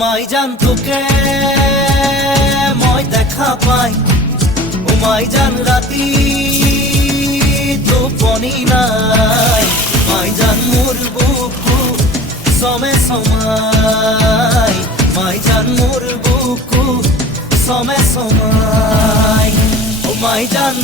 মাই জান তোকে মই দেখা পাই ও মাই জান রাতি টোপনি নাই মাই জান মোর বুকু সমে সমাই মাই জান মোর বুকু সমে সমাই ও মাই জান